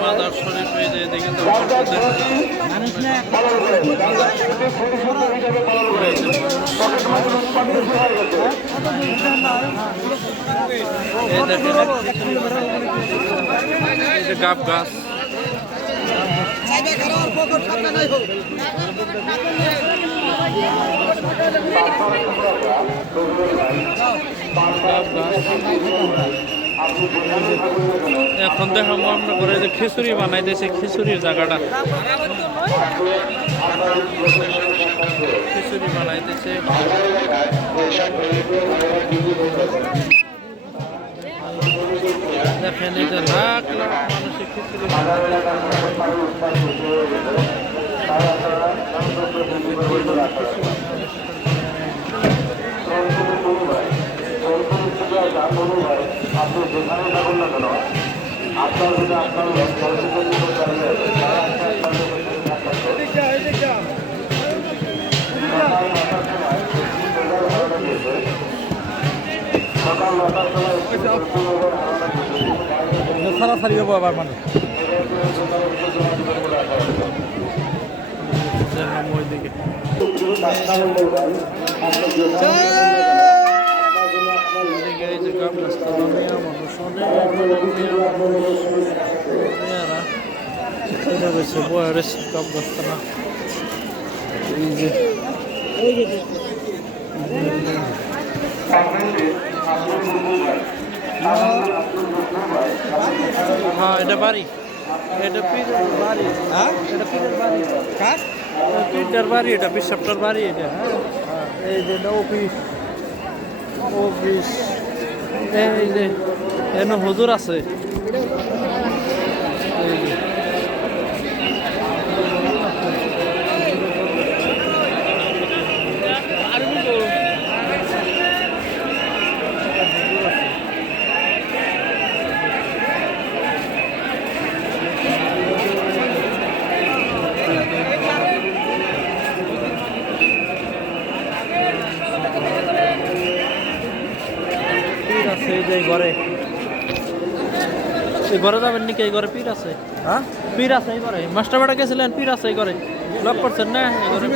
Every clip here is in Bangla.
মাদার শরীফ এই যে দেখেন এই যে গাব গাছ এখন দেখাবো আমরা করে যে খিচুড়ি বানাইতেছে খিচুড়ির জায়গাটা খিচুড়ি বানাইতেছে দেখেন এটা লাখ লাখ মানুষের খিচুড়ি আপনি যেখানে যাবেন না কেন আপনার যদি আপনার সকাল 9টার সময় সারাসারি হবো আবার মানে ওইদিকে বয়স কাপ গাছটা এই যে হ্যাঁ এটা বাড়ি এটা পীরের বাড়ি হ্যাঁ এটা পীরের বাড়ি কার পীরটার বাড়ি এটা বিশপটার বাড়ি এটা হ্যাঁ এই যে অফিস অফিস এই যে এনে হুজুর আছে এই যে এই ঘরে এই ঘরে যাবেন নাকি এই ঘরে পীর আছে হ্যাঁ পীর আছে এই ঘরে মাস্টার বেটা গেছিলেন পীর আছে এই ঘরে লক করছেন না এই ঘরে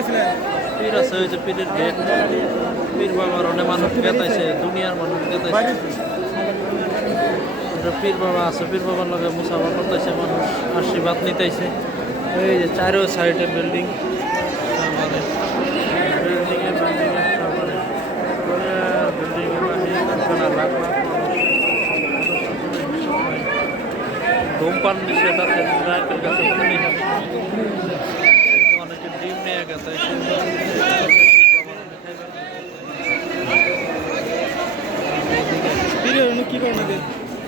পীর আছে ওই যে পীরের গেট পীর বাবার অনেক মানুষ গেতাইছে দুনিয়ার মানুষ গেতাইছে পীর বাবা আছে পীর বাবার লগে মুসাফা করতেছে মানুষ আশীর্বাদ নিতেছে এই যে চারো সাইডে বিল্ডিং মানে বিল্ডিংয়ে লাখ লাখ ধূমপান নিষেধ আছে নারকেল গাছের পানি অনেকে ডিম নিয়ে গেছে কি করে